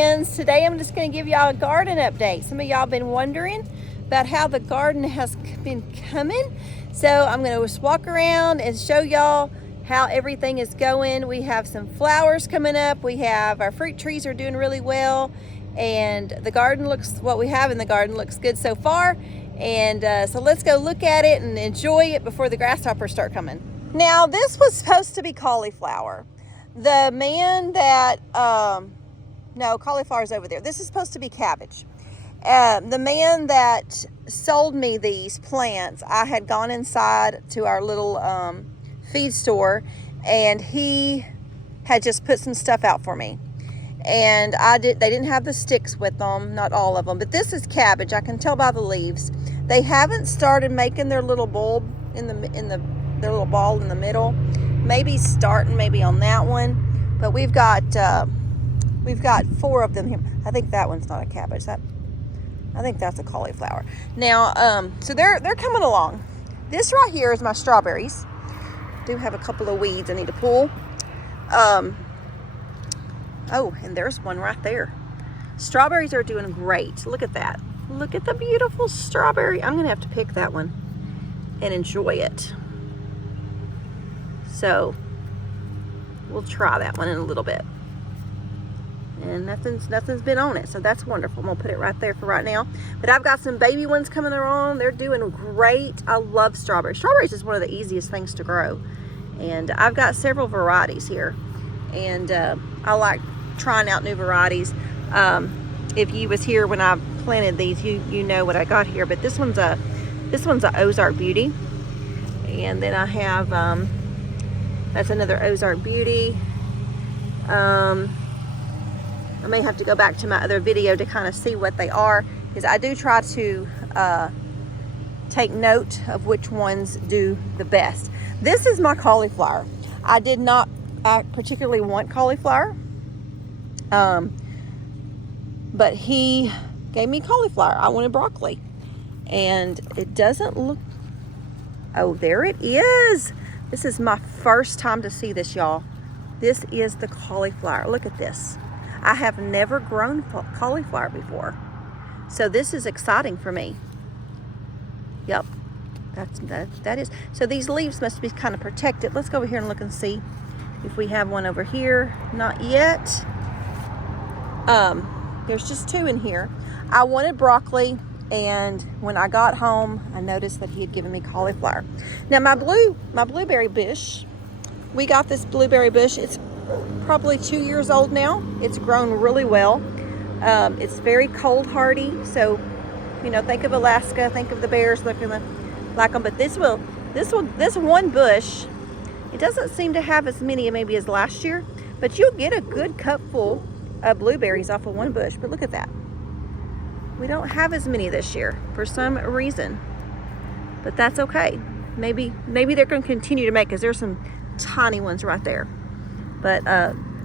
friends. Today I'm just going to give y'all a garden update. Some of y'all been wondering about how the garden has been coming. So I'm going to just walk around and show y'all how everything is going. We have some flowers coming up. We have our fruit trees are doing really well. And the garden what we have in the garden looks good so far. And so let's go look at it and enjoy it before the grasshoppers start coming. Now this was supposed to be cauliflower. The man that, no, cauliflower's over there. This is supposed to be cabbage. The man that sold me these plants, I had gone inside to our little feed store, and he had just put some stuff out for me. And they didn't have the sticks with them, not all of them, but this is cabbage. I can tell by the leaves. They haven't started making their little bulb their little ball in the middle. Maybe starting maybe on that one, but we've got 4 of them here. I think that one's not a cabbage. I think that's a cauliflower. Now, so they're coming along. This right here is my strawberries. Do have a couple of weeds I need to pull. Oh, and there's one right there. Strawberries are doing great. Look at that. Look at the beautiful strawberry. I'm gonna have to pick that one and enjoy it. So we'll try that one in a little bit. And nothing's been on it, so that's wonderful. I'm gonna put it right there for right now. But I've got some baby ones coming along. They're doing great. I love strawberries. Strawberries is one of the easiest things to grow. And I've got several varieties here. And I like trying out new varieties. If you was here when I planted these, you know what I got here. But this one's a Ozark Beauty. And then I have that's another Ozark Beauty. I may have to go back to my other video to kind of see what they are, because I do try to take note of which ones do the best. This is my cauliflower. I particularly want cauliflower, but he gave me cauliflower. I wanted broccoli, and it doesn't look, oh, there it is. This is my first time to see this, y'all. This is the cauliflower. Look at this. I have never grown cauliflower before. So this is exciting for me. Yep, that is. So these leaves must be kind of protected. Let's go over here and look and see if we have one over here. Not yet. There's just 2 in here. I wanted broccoli, and when I got home, I noticed that he had given me cauliflower. Now my blueberry bush, we got this blueberry bush. It's probably 2 years old now. It's grown really well. It's very cold hardy. So, you know, think of Alaska, think of the bears looking like them. But this one bush, it doesn't seem to have as many maybe as last year, but you'll get a good cupful of blueberries off of one bush. But look at that. We don't have as many this year for some reason, but that's okay. Maybe they're going to continue to make, because there's some tiny ones right there. But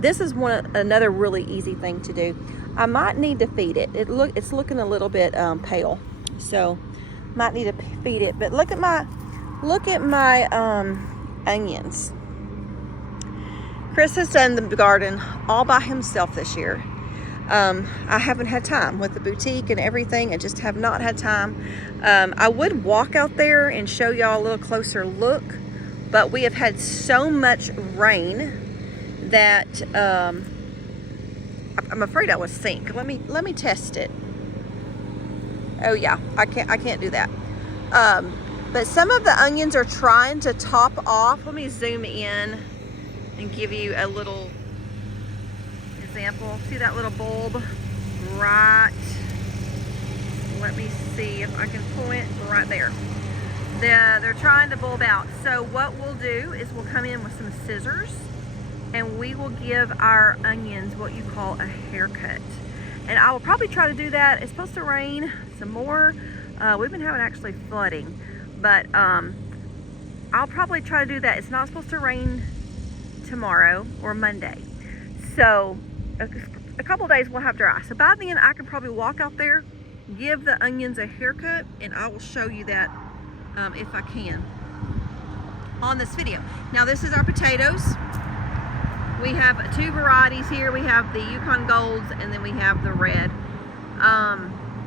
this is another really easy thing to do. I might need to feed it. It's looking a little bit pale, so might need to feed it. But look at my onions. Chris has done the garden all by himself this year. I haven't had time with the boutique and everything. I just have not had time. I would walk out there and show y'all a little closer look, but we have had so much rain that I'm afraid I would sink. Let me test it. Oh yeah, I can't do that. But some of the onions are trying to top off. Let me zoom in and give you a little example. See that little bulb? Right. Let me see if I can point right there. They're trying to bulb out. So what we'll do is we'll come in with some scissors, and we will give our onions what you call a haircut. And I will probably try to do that. It's supposed to rain some more. We've been having actually flooding, but I'll probably try to do that. It's not supposed to rain tomorrow or Monday. So a couple of days we'll have dry. So by then I can probably walk out there, give the onions a haircut, and I will show you that if I can on this video. Now this is our potatoes. We have two varieties here. We have the Yukon Golds and then we have the red.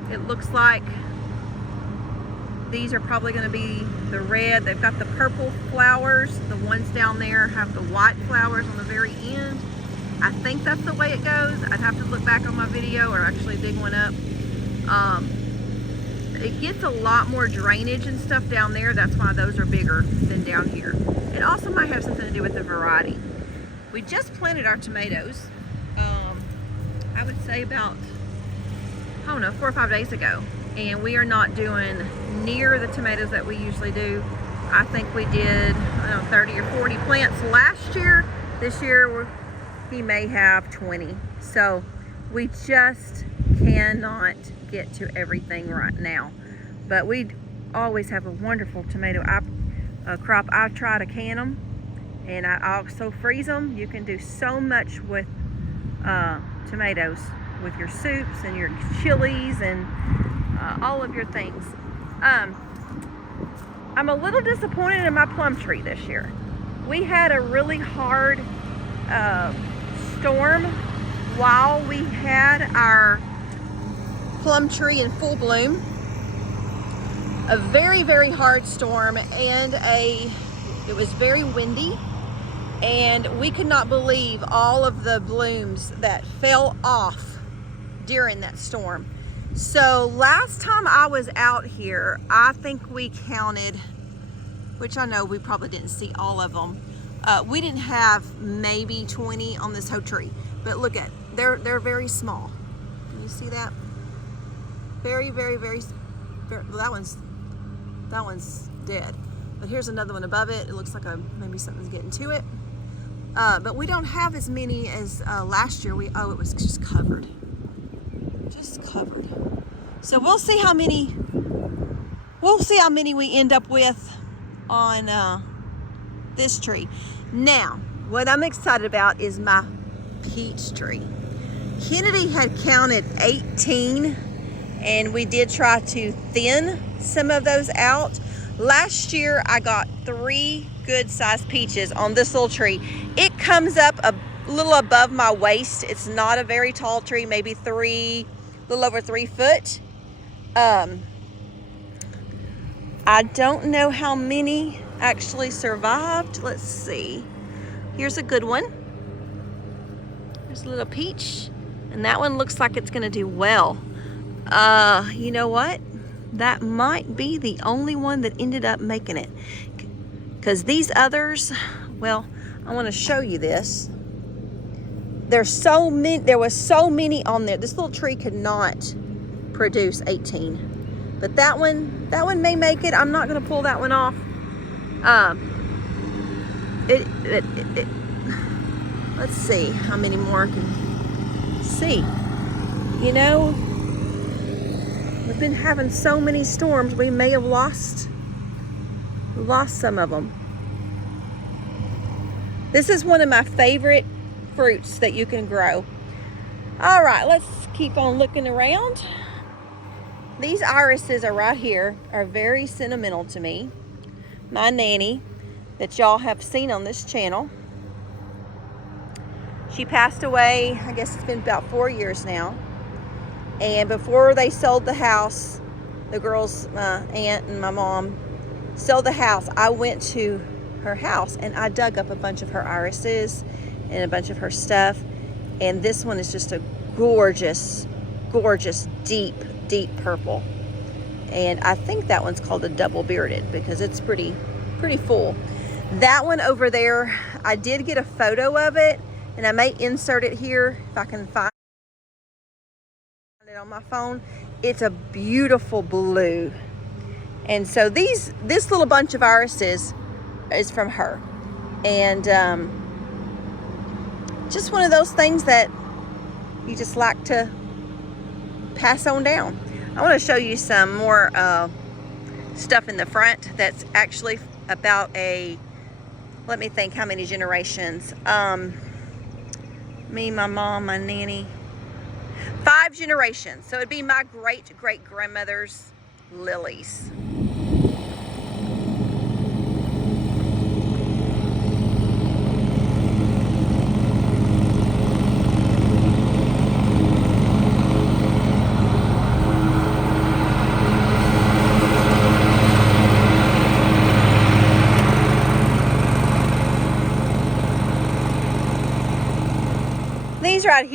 It looks like these are probably going to be the red. They've got the purple flowers. The ones down there have the white flowers on the very end. I think that's the way it goes. I'd have to look back on my video or actually dig one up. It gets a lot more drainage and stuff down there. That's why those are bigger than down here. It also might have something to do with the variety. We just planted our tomatoes, I would say about, I don't know, 4 or 5 days ago. And we are not doing near the tomatoes that we usually do. I think we did, I don't know, 30 or 40 plants last year. This year, we may have 20. So we just cannot get to everything right now. But we always have a wonderful tomato crop. I try to can them. And I also freeze them. You can do so much with tomatoes, with your soups and your chilies and all of your things. I'm a little disappointed in my plum tree this year. We had a really hard storm while we had our plum tree in full bloom. A very, very hard storm, and it was very windy. And we could not believe all of the blooms that fell off during that storm. So last time I was out here, I think we counted, which I know we probably didn't see all of them. We didn't have maybe 20 on this whole tree, but look at, they're very small. Can you see that? Very, very, very, well, that one's dead. But here's another one above it. It looks like maybe something's getting to it. But we don't have as many as last year. It was just covered. Just covered. So we'll see how many we end up with on this tree. Now, what I'm excited about is my peach tree. Kennedy had counted 18, and we did try to thin some of those out. Last year, I got 3 good-sized peaches on this little tree. It comes up a little above my waist. It's not a very tall tree, maybe a little over 3 foot. I don't know how many actually survived. Let's see. Here's a good one. There's a little peach, and that one looks like it's gonna do well. You know what? That might be the only one that ended up making it. Because these others, well, I want to show you this. There was so many on there. This little tree could not produce 18. But that one may make it. I'm not going to pull that one off. Let's see how many more I can see. You know, we've been having so many storms, we may have lost some of them. This is one of my favorite fruits that you can grow. All right, let's keep on looking around. These irises are right here, are very sentimental to me. My nanny that y'all have seen on this channel. She passed away, I guess it's been about 4 years now. And before they sold the house, the girls, my aunt and my mom, sold the house, I went to her house and I dug up a bunch of her irises and a bunch of her stuff. And this one is just a gorgeous, gorgeous, deep, deep purple. And I think that one's called a double bearded because it's pretty full. That one over there, I did get a photo of it, and I may insert it here if I can find it on my phone. It's a beautiful blue. And so this little bunch of irises is from her. And just one of those things that you just like to pass on down. I want to show you some more stuff in the front that's actually about let me think how many generations. Me, my mom, my nanny, 5 generations. So it'd be my great-great-grandmother's lilies.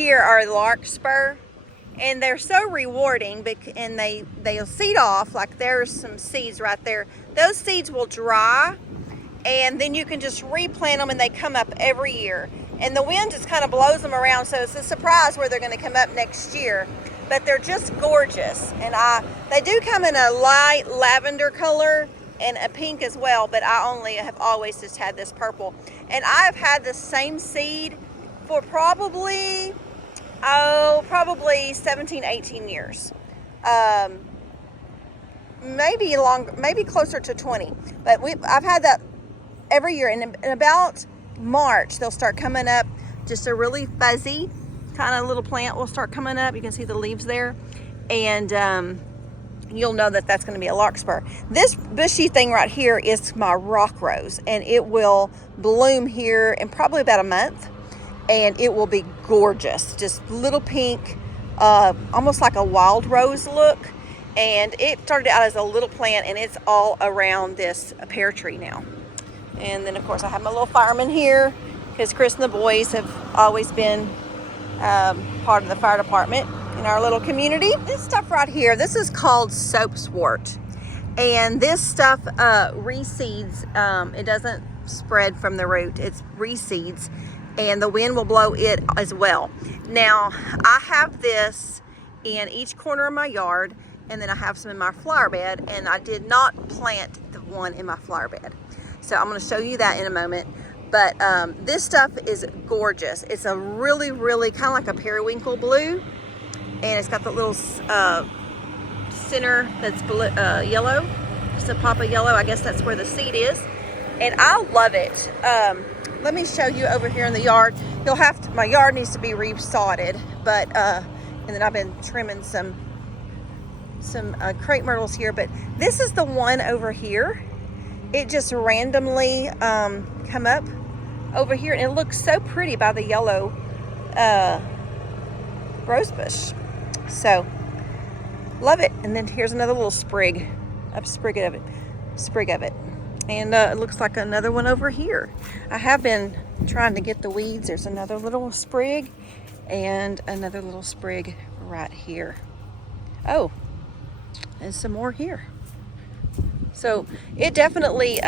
here are larkspur, and they're so rewarding, and they'll seed off. Like there's some seeds right there. Those seeds will dry, and then you can just replant them, and they come up every year. And the wind just kind of blows them around, so it's a surprise where they're going to come up next year. But they're just gorgeous, and they do come in a light lavender color and a pink as well, but I only have always just had this purple. And I've had the same seed for probably 17, 18 years. Maybe longer, maybe closer to 20. But I've had that every year, and in about March, they'll start coming up. Just a really fuzzy kind of little plant will start coming up. You can see the leaves there. And you'll know that that's going to be a larkspur. This bushy thing right here is my rock rose, and it will bloom here in probably about a month, and it will be gorgeous. Just little pink, almost like a wild rose look. And it started out as a little plant, and it's all around this pear tree now. And then of course I have my little fireman here, because Chris and the boys have always been part of the fire department in our little community. This stuff right here, this is called soapswort, and this stuff reseeds. It doesn't spread from the root, it reseeds, and the wind will blow it as well. Now I have this in each corner of my yard, and then I have some in my flower bed, and I did not plant the one in my flower bed, so I'm going to show you that in a moment. But this stuff is gorgeous. It's a really, really kind of like a periwinkle blue, and it's got the little center that's blue, yellow, just a pop of yellow. I guess that's where the seed is, and I love it. Let me show you over here in the yard. You'll have to, my yard needs to be resodded, but and then I've been trimming some crepe myrtles here, but this is the one over here. It just randomly come up over here, and it looks so pretty by the yellow rose bush. So love it. And then here's another little sprig of it, and it looks like another one over here. I have been trying to get the weeds. There's another little sprig and another little sprig right here. Oh, and some more here. So it definitely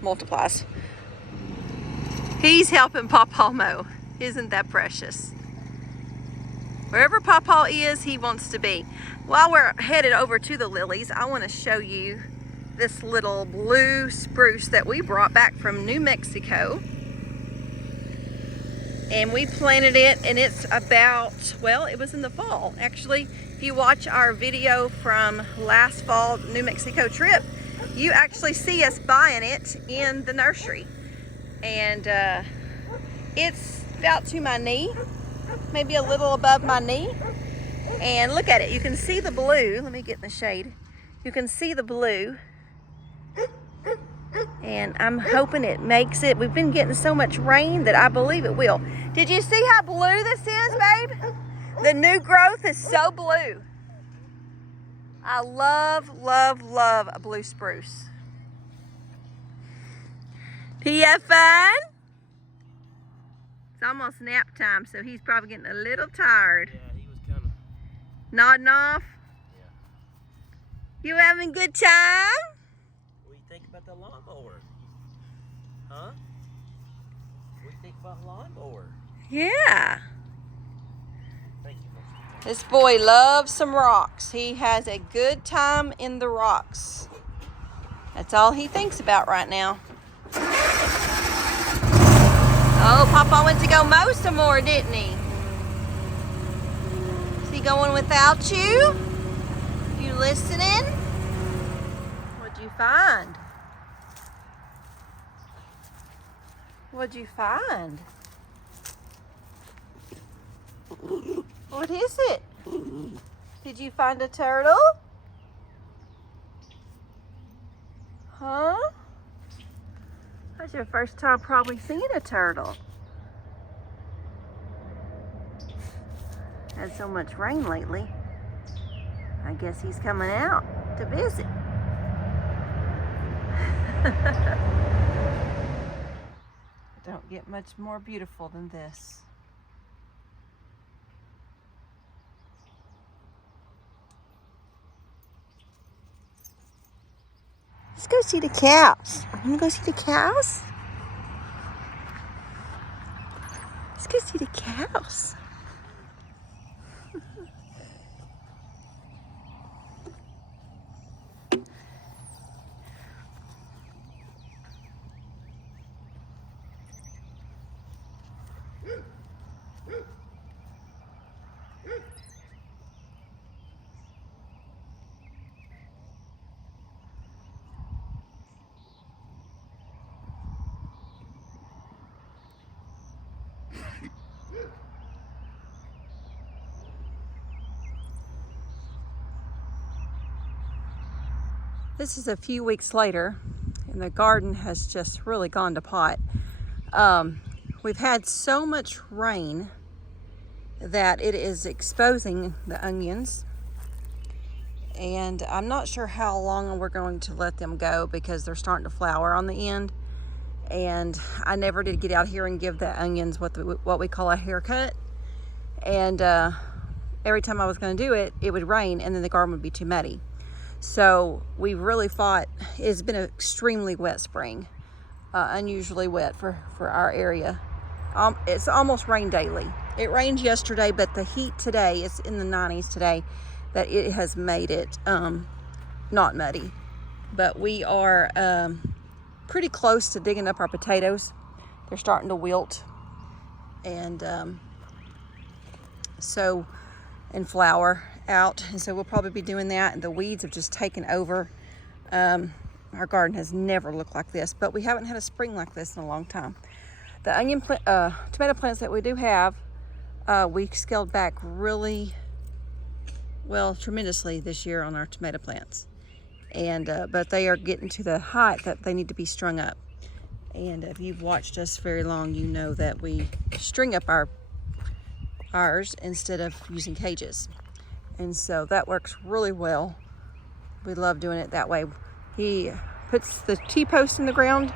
multiplies. He's helping Pawpaw mow. Isn't that precious? Wherever Pawpaw is, he wants to be. While we're headed over to the lilies, I want to show you this little blue spruce that we brought back from New Mexico. And we planted it, and it's about, well, it was in the fall. Actually, if you watch our video from last fall New Mexico trip, you actually see us buying it in the nursery. And it's about to my knee, maybe a little above my knee. And look at it, you can see the blue. Let me get in the shade. You can see the blue. And I'm hoping it makes it. We've been getting so much rain that I believe it will. Did you see how blue this is, babe? The new growth is so blue. I love, love, love a blue spruce. Did you have fun? It's almost nap time, so he's probably getting a little tired. Yeah, he was kind of nodding off. Yeah. You having a good time? What do you think about the lawnmower? Huh? What do you think about the lawnmower? Yeah. Thank you. This boy loves some rocks. He has a good time in the rocks. That's all he thinks about right now. Oh, Papa went to go mow some more, didn't he? Is he going without you? You listening? What'd you find? What'd you find? What is it? Did you find a turtle? Huh? That's your first time probably seeing a turtle. Had so much rain lately. I guess he's coming out to visit. Don't get much more beautiful than this. Let's go see the cows. I'm gonna go see the cows. Let's go see the cows. This is a few weeks later, and the garden has just really gone to pot. We've had so much rain that it is exposing the onions, and I'm not sure how long we're going to let them go because they're starting to flower on the end. And I never did get out here and give the onions what we call a haircut. And every time I was going to do it, it would rain, and then the garden would be too muddy. So we really fought. It's been an extremely wet spring, unusually wet for our area. It's almost rained daily. It rained yesterday, but the heat today, it's in the 90s today, that it has made it not muddy. But we are pretty close to digging up our potatoes. They're starting to wilt and flower out, and so we'll probably be doing that. And the weeds have just taken over. Our garden has never looked like this, but we haven't had a spring like this in a long time. The tomato plants that we do have, we scaled back really well, tremendously this year on our tomato plants, and but they are getting to the height that they need to be strung up. And if you've watched us very long, you know that we string up ours instead of using cages. And so that works really well. We love doing it that way. He puts the T-post in the ground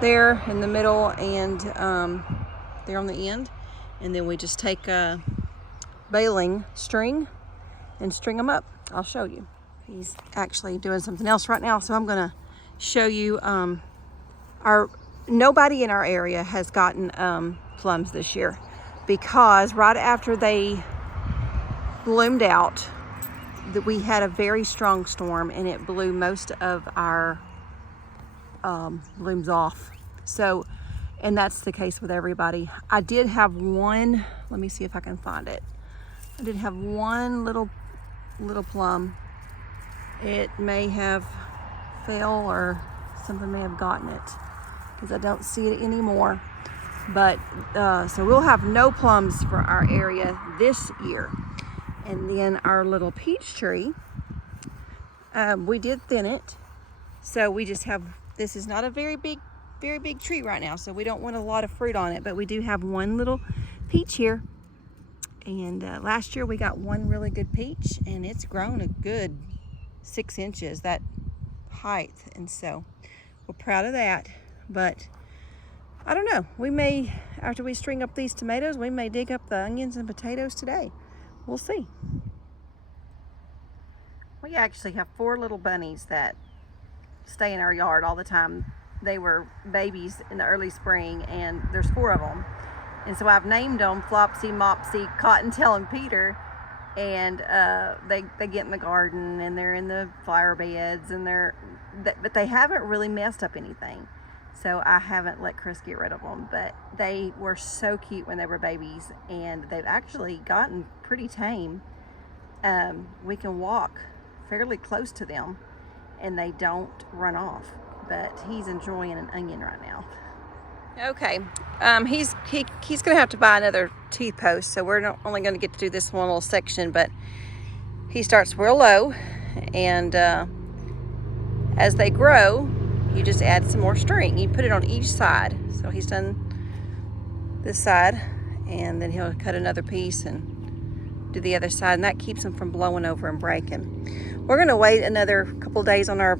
there in the middle and there on the end. And then we just take a baling string and string them up. I'll show you. He's actually doing something else right now, so I'm gonna show you. Nobody in our area has gotten plums this year, because right after they bloomed out, that we had a very strong storm and it blew most of our blooms off. So, and that's the case with everybody. I did have one, let me see if I can find it. I did have one little plum. It may have fell or something may have gotten it, because I don't see it anymore. But so we'll have no plums for our area this year. And then our little peach tree, we did thin it, so we just have, this is not a very big tree right now, so we don't want a lot of fruit on it, but we do have one little peach here. And last year we got one really good peach, and it's grown a good 6 inches, that height, and so we're proud of that. But I don't know, we may, after we string up these tomatoes, we may dig up the onions and potatoes today. We'll see. We actually have 4 little bunnies that stay in our yard all the time. They were babies in the early spring, and there's 4 of them. And so I've named them Flopsy, Mopsy, Cottontail, and Peter. And they get in the garden, and they're in the flower beds, and but they haven't really messed up anything. So I haven't let Chris get rid of them, but they were so cute when they were babies, and they've actually gotten pretty tame. We can walk fairly close to them, and they don't run off, but he's enjoying an onion right now. Okay, he's gonna have to buy another T-post, so we're not only gonna get to do this one little section, but he starts real low, and as they grow, you just add some more string. You put it on each side. So he's done this side, and then he'll cut another piece and do the other side, and that keeps them from blowing over and breaking. We're gonna wait another couple days on our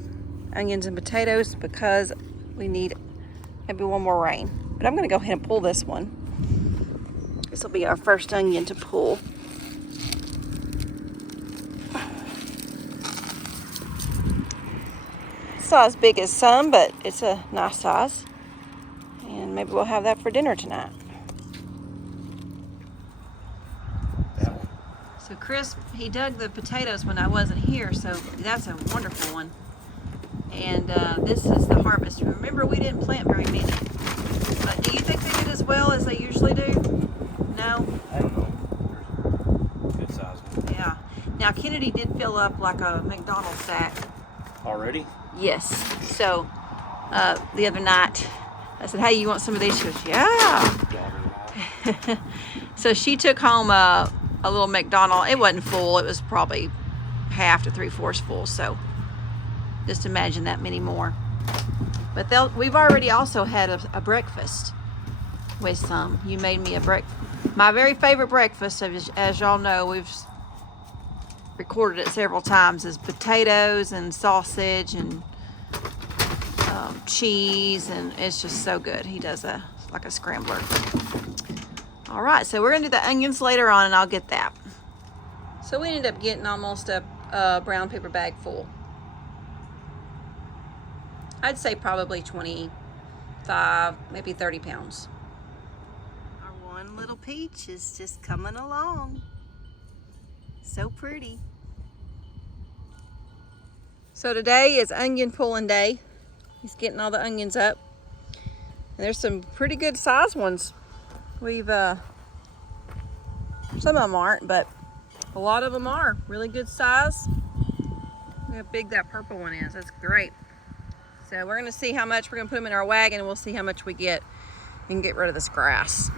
onions and potatoes because we need maybe one more rain. But I'm gonna go ahead and pull this one. This will be our first onion to pull. It's not as big as some, but it's a nice size. And maybe we'll have that for dinner tonight. So Chris, he dug the potatoes when I wasn't here, so that's a wonderful one. And this is the harvest. Remember, we didn't plant very many. But do you think they did as well as they usually do? No? I don't know. Good size one. Yeah. Now, Kennedy did fill up like a McDonald's sack. Already? Yes. So, the other night, I said, hey, you want some of these? She goes, yeah. So she took home a little McDonald's. It wasn't full. It was probably half to 3/4 full. So just imagine that many more. But we've already also had a breakfast with some. You made me my very favorite breakfast, as y'all know, we've recorded it several times, is potatoes and sausage and cheese, and it's just so good. He does like a scrambler. All right, so we're gonna do the onions later on, and I'll get that. So we ended up getting almost a brown paper bag full. I'd say probably 25, maybe 30 pounds. Our one little peach is just coming along. So pretty. So today is onion pulling day. He's getting all the onions up. And there's some pretty good sized ones. We've, some of them aren't, but a lot of them are really good size. Look how big that purple one is. That's great. So we're gonna see how much, we're gonna put them in our wagon, and we'll see how much we get and get rid of this grass.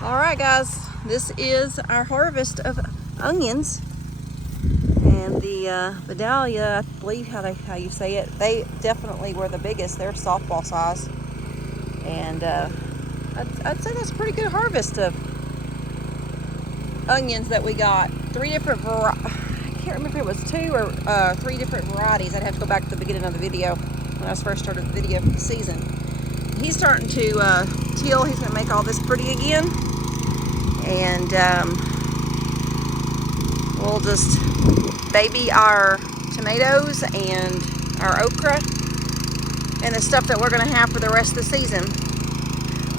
All right, guys, this is our harvest of onions. And the Vidalia, I believe how you say it, they definitely were the biggest. They're softball size. And I'd say that's a pretty good harvest of onions that we got. 3 different varieties. I can't remember if it was 2 or 3 different varieties. I'd have to go back to the beginning of the video when I first started the video for the season. He's starting to till. He's going to make all this pretty again. And we'll just baby our tomatoes and our okra and the stuff that we're going to have for the rest of the season.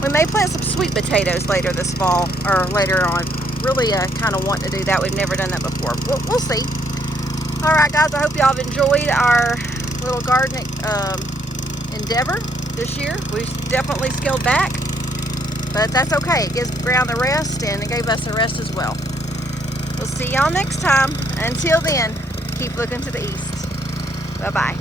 We may plant some sweet potatoes later this fall, or later on. Really kind of want to do that. We've never done that before. We'll see. All right, guys, I hope y'all have enjoyed our little gardening endeavor this year. We've definitely scaled back, but that's okay. It gives the ground the rest, and it gave us a rest as well. We'll see y'all next time. Until then, keep looking to the east. Bye-bye.